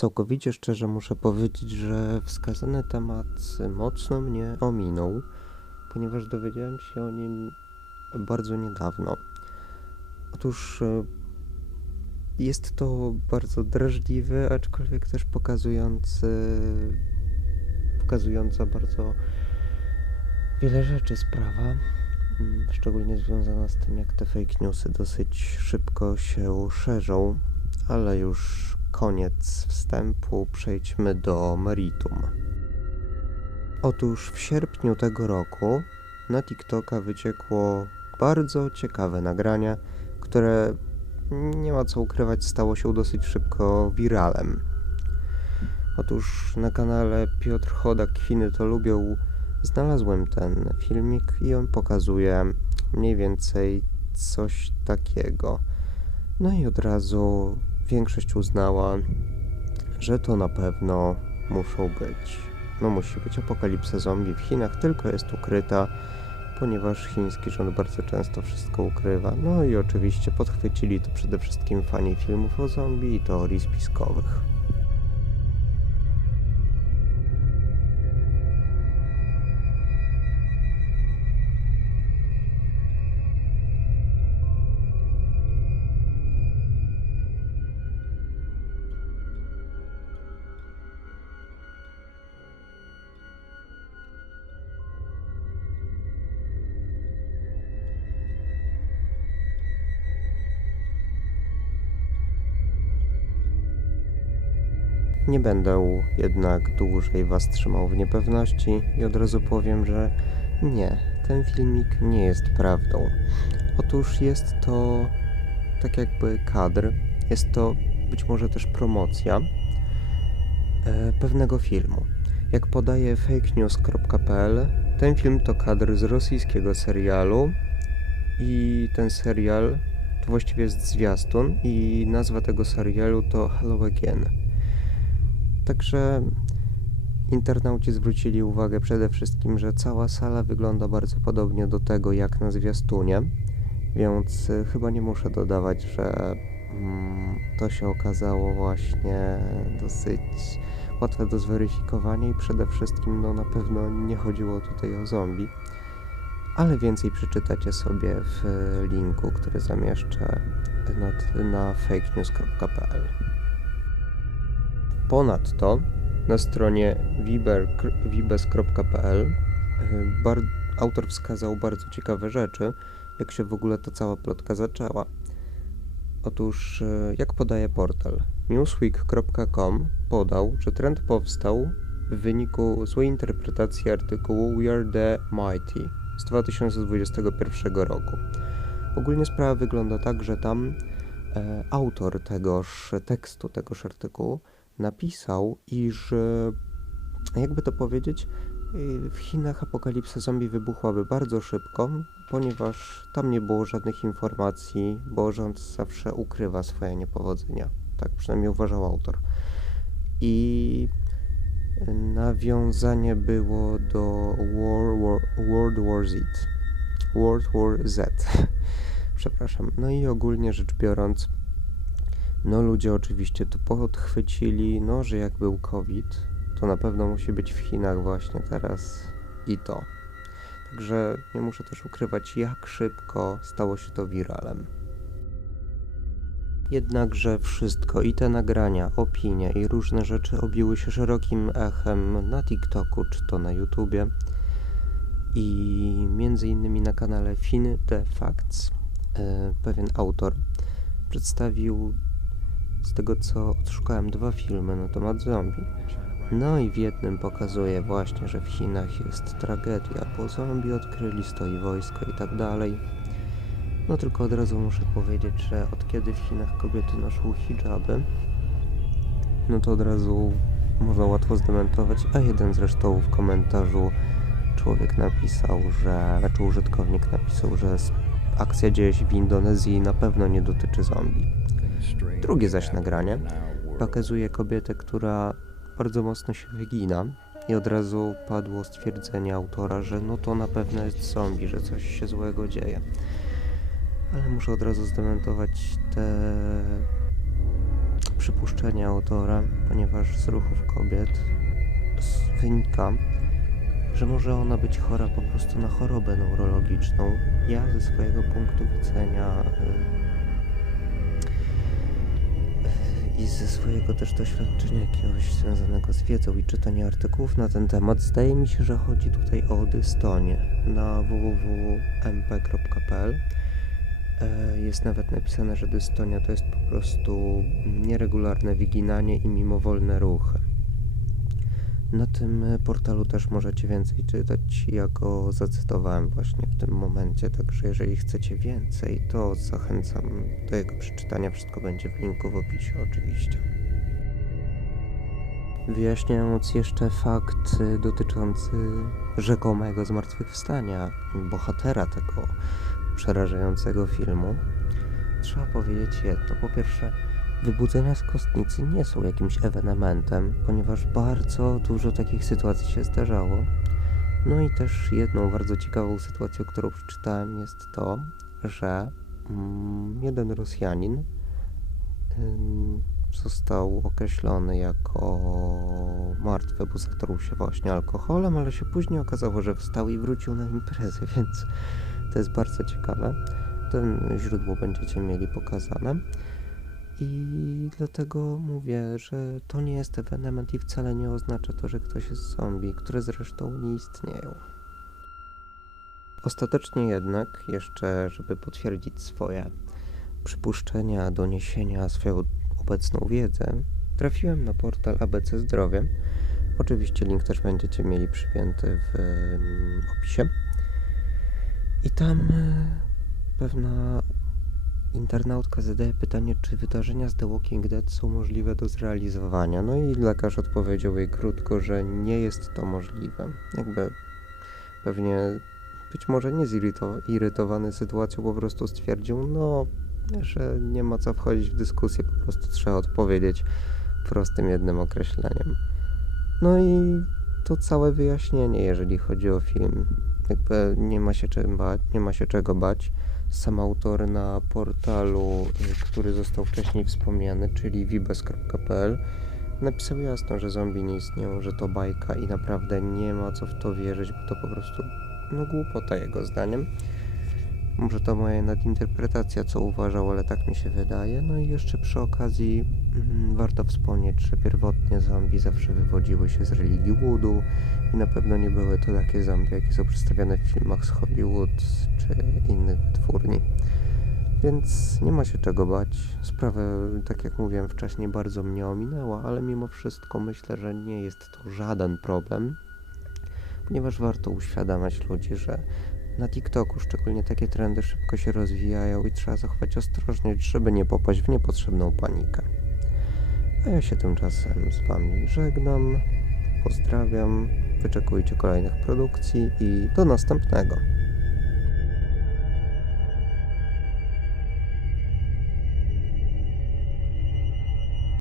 Całkowicie szczerze muszę powiedzieć, że wskazany temat mocno mnie ominął, ponieważ dowiedziałem się o nim bardzo niedawno. Otóż e, jest to bardzo drażliwy, aczkolwiek też pokazujący, pokazująca bardzo wiele rzeczy sprawa, mm, szczególnie związana z tym, jak te fake newsy dosyć szybko się szerzą, ale już koniec wstępu, przejdźmy do meritum. Otóż w sierpniu tego roku na TikToka wyciekło bardzo ciekawe nagranie, które nie ma co ukrywać, stało się dosyć szybko wiralem. Otóż na kanale Piotr Chodak Chiny to lubią znalazłem ten filmik i on pokazuje mniej więcej coś takiego. No i od razu większość uznała, że to na pewno muszą być. No musi być apokalipsa zombie w Chinach, tylko jest ukryta, ponieważ chiński rząd bardzo często wszystko ukrywa. No i oczywiście podchwycili to przede wszystkim fani filmów o zombie i teorii spiskowych. Nie będę jednak dłużej Was trzymał w niepewności i od razu powiem, że nie, ten filmik nie jest prawdą. Otóż jest to tak jakby kadr, jest to być może też promocja e, pewnego filmu. Jak podaje fakenews.pl, ten film to kadr z rosyjskiego serialu i ten serial to właściwie jest zwiastun i nazwa tego serialu to Hello Again. Także internauci zwrócili uwagę przede wszystkim, że cała sala wygląda bardzo podobnie do tego jak na zwiastunie, więc y, chyba nie muszę dodawać, że mm, to się okazało właśnie dosyć łatwe do zweryfikowania i przede wszystkim no na pewno nie chodziło tutaj o zombie. Ale więcej przeczytacie sobie w linku, który zamieszczę na, na fakenews.pl. Ponadto na stronie wibes.pl y, autor wskazał bardzo ciekawe rzeczy, jak się w ogóle ta cała plotka zaczęła. Otóż, y, jak podaje portal, newsweek.com podał, że trend powstał w wyniku złej interpretacji artykułu We Are the Mighty z 2021 roku. Ogólnie sprawa wygląda tak, że tam e, autor tegoż tekstu, tegoż artykułu napisał, iż e, jakby to powiedzieć, y, w Chinach apokalipsa zombie wybuchłaby bardzo szybko, ponieważ tam nie było żadnych informacji, bo rząd zawsze ukrywa swoje niepowodzenia. Tak przynajmniej uważał autor. I nawiązanie było do War, World War Z. World War Z. Przepraszam. No i ogólnie rzecz biorąc, no ludzie oczywiście to podchwycili, no że jak był COVID, to na pewno musi być w Chinach właśnie teraz i to. Także nie muszę też ukrywać, jak szybko stało się to wiralem. Jednakże wszystko i te nagrania, opinie i różne rzeczy obiły się szerokim echem na TikToku czy to na YouTubie i między innymi na kanale Fin The Facts e, pewien autor przedstawił z tego co odszukałem dwa filmy na temat zombie. No i w jednym pokazuje właśnie, że w Chinach jest tragedia, bo zombie odkryli, stoi wojsko i tak dalej. No tylko od razu muszę powiedzieć, że od kiedy w Chinach kobiety noszą hijaby, no to od razu można łatwo zdementować, a jeden zresztą w komentarzu człowiek napisał, że, znaczy użytkownik napisał, że akcja dzieje się w Indonezji i na pewno nie dotyczy zombie. Drugie zaś nagranie pokazuje kobietę, która bardzo mocno się wygina i od razu padło stwierdzenie autora, że no to na pewno jest zombie, że coś się złego dzieje. Ale muszę od razu zdementować te przypuszczenia autora, ponieważ z ruchów kobiet wynika, że może ona być chora po prostu na chorobę neurologiczną. Ja ze swojego punktu widzenia i ze swojego też doświadczenia jakiegoś związanego z wiedzą i czytania artykułów na ten temat, zdaje mi się, że chodzi tutaj o dystonię na www.mp.pl. E, Jest nawet napisane, że dystonia to jest po prostu nieregularne wyginanie i mimowolne ruchy. Na tym e, portalu też możecie więcej czytać. Ja go zacytowałem właśnie w tym momencie, także jeżeli chcecie więcej, to zachęcam do jego przeczytania. Wszystko będzie w linku w opisie oczywiście. Wyjaśniając jeszcze fakt y, dotyczący rzekomego zmartwychwstania bohatera tego przerażającego filmu, trzeba powiedzieć jedno. Po pierwsze, wybudzenia z kostnicy nie są jakimś ewenementem, ponieważ bardzo dużo takich sytuacji się zdarzało. No i też jedną bardzo ciekawą sytuacją, którą przeczytałem, jest to, że mm, jeden Rosjanin został określony jako martwy, bo zatruł się właśnie alkoholem, ale się później okazało, że wstał i wrócił na imprezę, więc to jest bardzo ciekawe. To źródło będziecie mieli pokazane. I dlatego mówię, że to nie jest ewenement i wcale nie oznacza to, że ktoś jest zombie, które zresztą nie istnieją. Ostatecznie jednak, jeszcze żeby potwierdzić swoje przypuszczenia, doniesienia, swoją obecną wiedzę, trafiłem na portal ABC Zdrowie. Oczywiście link też będziecie mieli przypięty w em, opisie. I tam e, pewna internautka zadaje pytanie, czy wydarzenia z The Walking Dead są możliwe do zrealizowania. No i lekarz odpowiedział jej krótko, że nie jest to możliwe. Jakby pewnie być może nie zirytowany sytuacją po prostu stwierdził, no, że nie ma co wchodzić w dyskusję, po prostu trzeba odpowiedzieć prostym jednym określeniem. No i to całe wyjaśnienie, jeżeli chodzi o film. Jakby nie ma się czym bać, nie ma się czego bać. Sam autor na portalu, y, który został wcześniej wspomniany, czyli vibes.pl, napisał jasno, że zombie nie istnieją, że to bajka i naprawdę nie ma co w to wierzyć, bo to po prostu no głupota jego zdaniem. Może to moja nadinterpretacja, co uważał, ale tak mi się wydaje. No i jeszcze przy okazji warto wspomnieć, że pierwotnie zombie zawsze wywodziły się z religii Woodu i na pewno nie były to takie zombie, jakie są przedstawiane w filmach z Hollywood czy innych wytwórni. Więc nie ma się czego bać. Sprawa, tak jak mówiłem wcześniej, bardzo mnie ominęła, ale mimo wszystko myślę, że nie jest to żaden problem, ponieważ warto uświadamiać ludzi, że na TikToku szczególnie takie trendy szybko się rozwijają i trzeba zachować ostrożność, żeby nie popaść w niepotrzebną panikę. A ja się tymczasem z Wami żegnam, pozdrawiam, wyczekujcie kolejnych produkcji i do następnego.